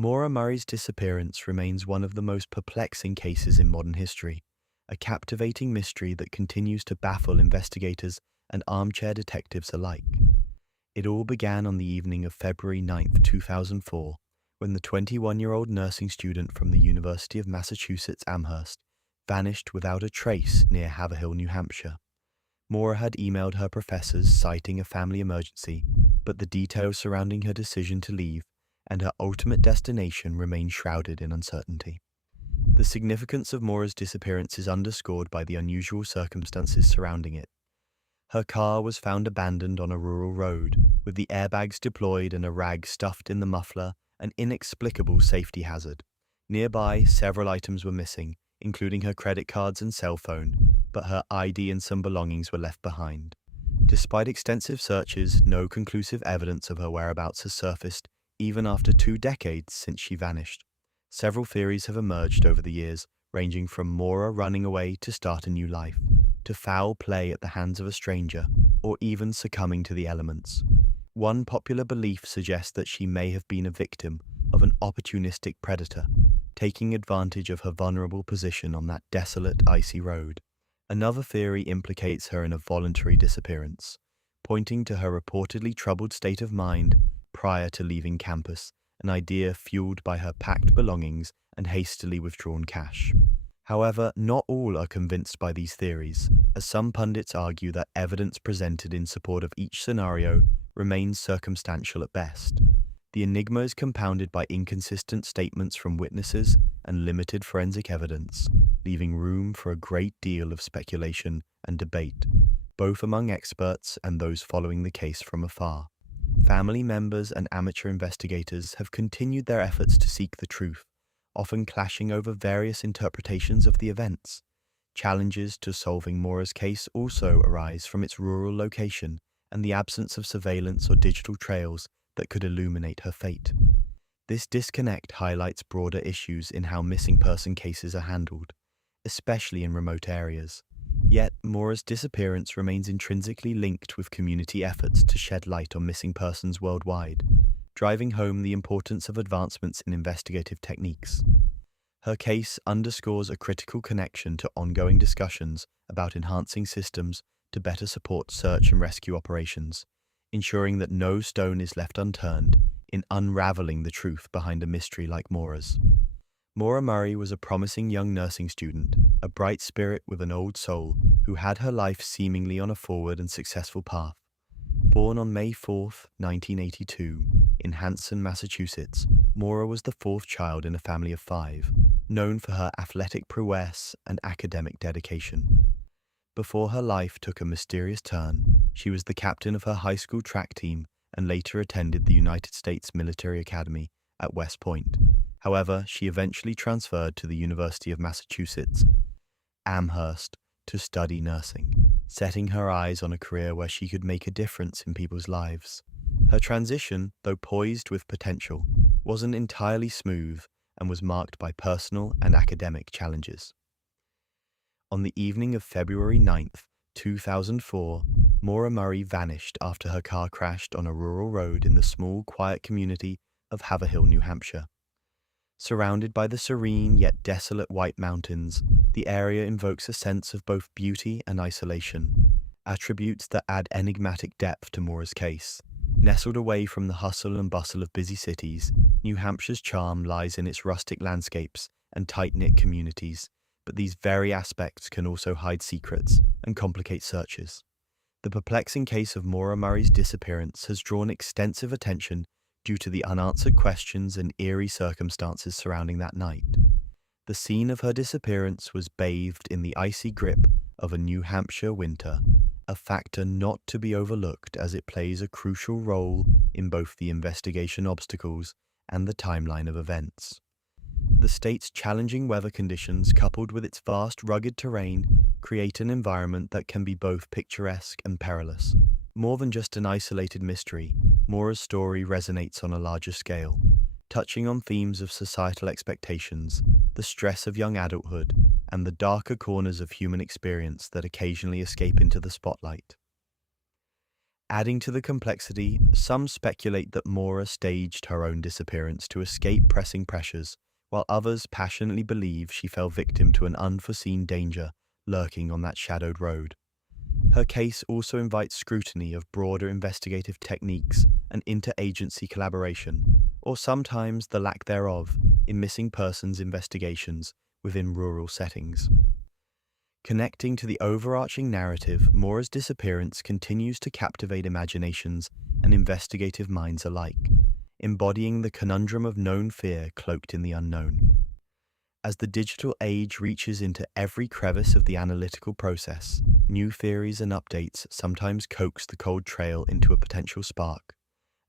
Maura Murray's disappearance remains one of the most perplexing cases in modern history, a captivating mystery that continues to baffle investigators and armchair detectives alike. It all began on the evening of February 9, 2004, when the 21-year-old nursing student from the University of Massachusetts Amherst vanished without a trace near Haverhill, New Hampshire. Maura had emailed her professors citing a family emergency, but the details surrounding her decision to leave and her ultimate destination remain shrouded in uncertainty. The significance of Maura's disappearance is underscored by the unusual circumstances surrounding it. Her car was found abandoned on a rural road, with the airbags deployed and a rag stuffed in the muffler, an inexplicable safety hazard. Nearby, several items were missing, including her credit cards and cell phone, but her ID and some belongings were left behind. Despite extensive searches, no conclusive evidence of her whereabouts has surfaced, even after 2 decades since she vanished. Several theories have emerged over the years, ranging from Maura running away to start a new life, to foul play at the hands of a stranger, or even succumbing to the elements. One popular belief suggests that she may have been a victim of an opportunistic predator, taking advantage of her vulnerable position on that desolate, icy road. Another theory implicates her in a voluntary disappearance, pointing to her reportedly troubled state of mind prior to leaving campus, an idea fueled by her packed belongings and hastily withdrawn cash. However, not all are convinced by these theories, as some pundits argue that evidence presented in support of each scenario remains circumstantial at best. The enigma is compounded by inconsistent statements from witnesses and limited forensic evidence, leaving room for a great deal of speculation and debate, both among experts and those following the case from afar. Family members and amateur investigators have continued their efforts to seek the truth, often clashing over various interpretations of the events. Challenges to solving Maura's case also arise from its rural location and the absence of surveillance or digital trails that could illuminate her fate. This disconnect highlights broader issues in how missing person cases are handled, especially in remote areas. Yet, Maura's disappearance remains intrinsically linked with community efforts to shed light on missing persons worldwide, driving home the importance of advancements in investigative techniques. Her case underscores a critical connection to ongoing discussions about enhancing systems to better support search and rescue operations, ensuring that no stone is left unturned in unraveling the truth behind a mystery like Maura's. Maura Murray was a promising young nursing student, a bright spirit with an old soul who had her life seemingly on a forward and successful path. Born on May 4, 1982, in Hanson, Massachusetts, Maura was the 4th child in a family of 5, known for her athletic prowess and academic dedication. Before her life took a mysterious turn, she was the captain of her high school track team and later attended the United States Military Academy at West Point. However, she eventually transferred to the University of Massachusetts, Amherst, to study nursing, setting her eyes on a career where she could make a difference in people's lives. Her transition, though poised with potential, wasn't entirely smooth and was marked by personal and academic challenges. On the evening of February 9, 2004, Maura Murray vanished after her car crashed on a rural road in the small, quiet community of Haverhill, New Hampshire. Surrounded by the serene yet desolate White Mountains, the area invokes a sense of both beauty and isolation, attributes that add enigmatic depth to Maura's case. Nestled away from the hustle and bustle of busy cities, New Hampshire's charm lies in its rustic landscapes and tight-knit communities, but these very aspects can also hide secrets and complicate searches. The perplexing case of Maura Murray's disappearance has drawn extensive attention due to the unanswered questions and eerie circumstances surrounding that night. The scene of her disappearance was bathed in the icy grip of a New Hampshire winter, a factor not to be overlooked as it plays a crucial role in both the investigation obstacles and the timeline of events. The state's challenging weather conditions, coupled with its vast, rugged terrain, create an environment that can be both picturesque and perilous. More than just an isolated mystery, Maura's story resonates on a larger scale, touching on themes of societal expectations, the stress of young adulthood, and the darker corners of human experience that occasionally escape into the spotlight. Adding to the complexity, some speculate that Maura staged her own disappearance to escape pressing pressures, while others passionately believe she fell victim to an unforeseen danger lurking on that shadowed road. Her case also invites scrutiny of broader investigative techniques and interagency collaboration, or sometimes the lack thereof, in missing persons investigations within rural settings. Connecting to the overarching narrative, Maura's disappearance continues to captivate imaginations and investigative minds alike, embodying the conundrum of known fear cloaked in the unknown. As the digital age reaches into every crevice of the analytical process, new theories and updates sometimes coax the cold trail into a potential spark,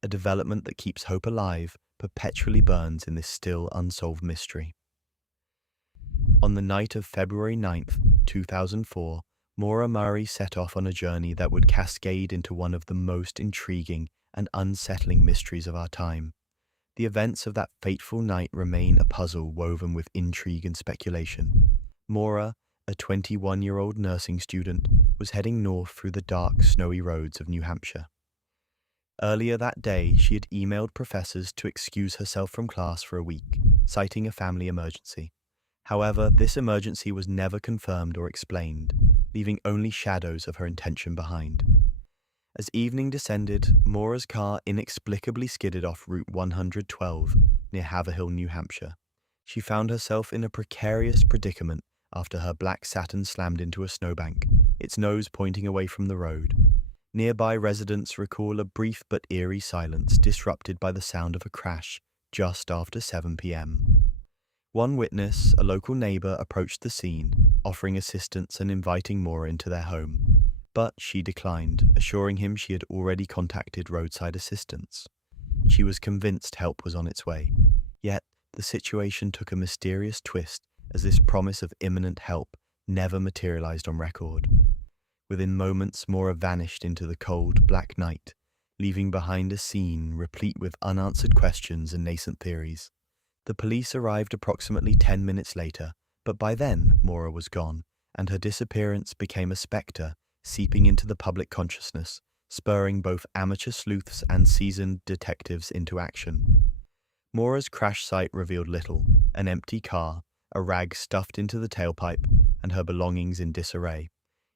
a development that keeps hope alive, perpetually burns in this still unsolved mystery. On the night of February 9th, 2004, Maura Murray set off on a journey that would cascade into one of the most intriguing and unsettling mysteries of our time. The events of that fateful night remain a puzzle woven with intrigue and speculation. Maura, a 21-year-old nursing student, was heading north through the dark, snowy roads of New Hampshire. Earlier that day, she had emailed professors to excuse herself from class for a week, citing a family emergency. However, this emergency was never confirmed or explained, leaving only shadows of her intention behind. As evening descended, Maura's car inexplicably skidded off Route 112 near Haverhill, New Hampshire. She found herself in a precarious predicament after her black Saturn slammed into a snowbank, its nose pointing away from the road. Nearby residents recall a brief but eerie silence disrupted by the sound of a crash just after 7 p.m. One witness, a local neighbor, approached the scene, offering assistance and inviting Maura into their home. But she declined, assuring him she had already contacted roadside assistance. She was convinced help was on its way. Yet, the situation took a mysterious twist as this promise of imminent help never materialized on record. Within moments, Maura vanished into the cold, black night, leaving behind a scene replete with unanswered questions and nascent theories. The police arrived approximately 10 minutes later, but by then, Maura was gone, and her disappearance became a specter seeping into the public consciousness, spurring both amateur sleuths and seasoned detectives into action. Maura's crash site revealed little: an empty car, a rag stuffed into the tailpipe, and her belongings in disarray.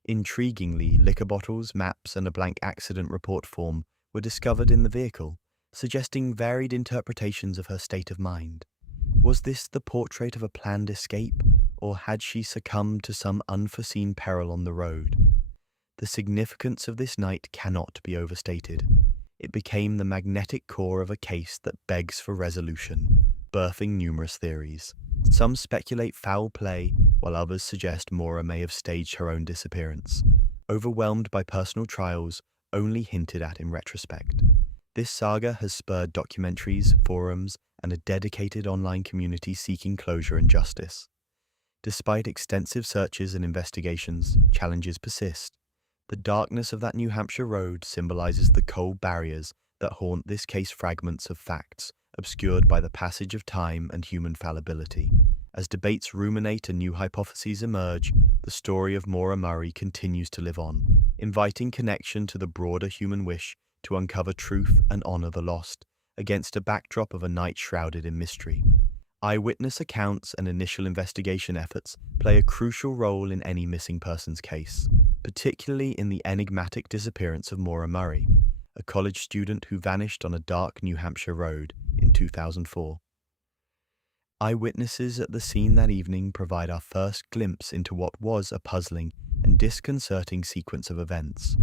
Intriguingly, liquor bottles, maps, and a blank accident report form were discovered in the vehicle, suggesting varied interpretations of her state of mind. Was this the portrait of a planned escape, or had she succumbed to some unforeseen peril on the road? The significance of this night cannot be overstated. It became the magnetic core of a case that begs for resolution, birthing numerous theories. Some speculate foul play, while others suggest Maura may have staged her own disappearance, overwhelmed by personal trials only hinted at in retrospect. This saga has spurred documentaries, forums, and a dedicated online community seeking closure and justice. Despite extensive searches and investigations, challenges persist. The darkness of that New Hampshire road symbolizes the cold barriers that haunt this case, fragments of facts obscured by the passage of time and human fallibility. As debates ruminate and new hypotheses emerge, the story of Maura Murray continues to live on, inviting connection to the broader human wish to uncover truth and honor the lost, against a backdrop of a night shrouded in mystery. Eyewitness accounts and initial investigation efforts play a crucial role in any missing persons case, particularly in the enigmatic disappearance of Maura Murray, a college student who vanished on a dark New Hampshire road in 2004. Eyewitnesses at the scene that evening provide our first glimpse into what was a puzzling and disconcerting sequence of events.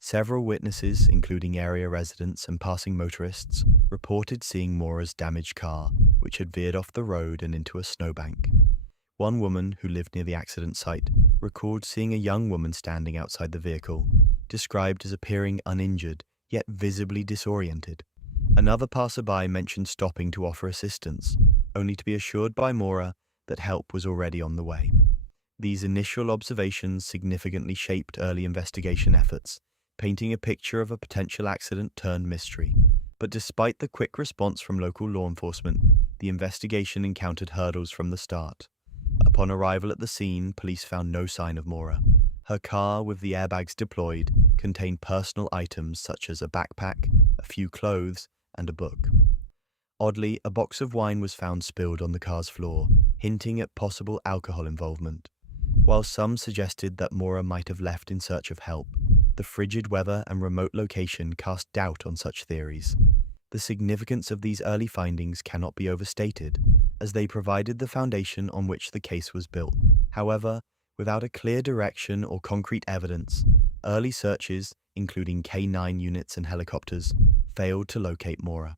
Several witnesses, including area residents and passing motorists, reported seeing Maura's damaged car, which had veered off the road and into a snowbank. One woman, who lived near the accident site, recalled seeing a young woman standing outside the vehicle, described as appearing uninjured, yet visibly disoriented. Another passerby mentioned stopping to offer assistance, only to be assured by Maura that help was already on the way. These initial observations significantly shaped early investigation efforts, painting a picture of a potential accident turned mystery. But despite the quick response from local law enforcement, the investigation encountered hurdles from the start. Upon arrival at the scene, police found no sign of Maura. Her car, with the airbags deployed, contained personal items such as a backpack, a few clothes, and a book. Oddly, a box of wine was found spilled on the car's floor, hinting at possible alcohol involvement. While some suggested that Maura might have left in search of help, the frigid weather and remote location cast doubt on such theories. The significance of these early findings cannot be overstated, as they provided the foundation on which the case was built. However, without a clear direction or concrete evidence, early searches, including K9 units and helicopters, failed to locate Maura.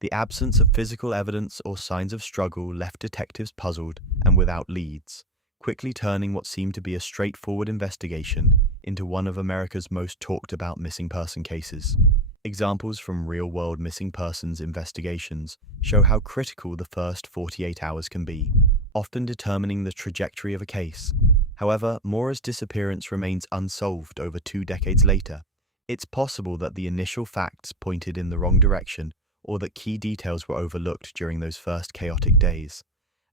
The absence of physical evidence or signs of struggle left detectives puzzled and without leads, quickly turning what seemed to be a straightforward investigation into one of America's most talked about missing person cases. Examples from real-world missing persons investigations show how critical the first 48 hours can be, often determining the trajectory of a case. However, Maura's disappearance remains unsolved over 2 decades later. It's possible that the initial facts pointed in the wrong direction, or that key details were overlooked during those first chaotic days.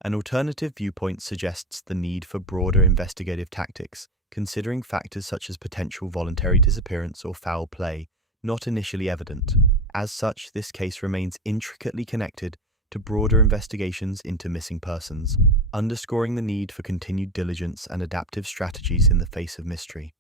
An alternative viewpoint suggests the need for broader investigative tactics, considering factors such as potential voluntary disappearance or foul play, not initially evident. As such, this case remains intricately connected to broader investigations into missing persons, underscoring the need for continued diligence and adaptive strategies in the face of mystery.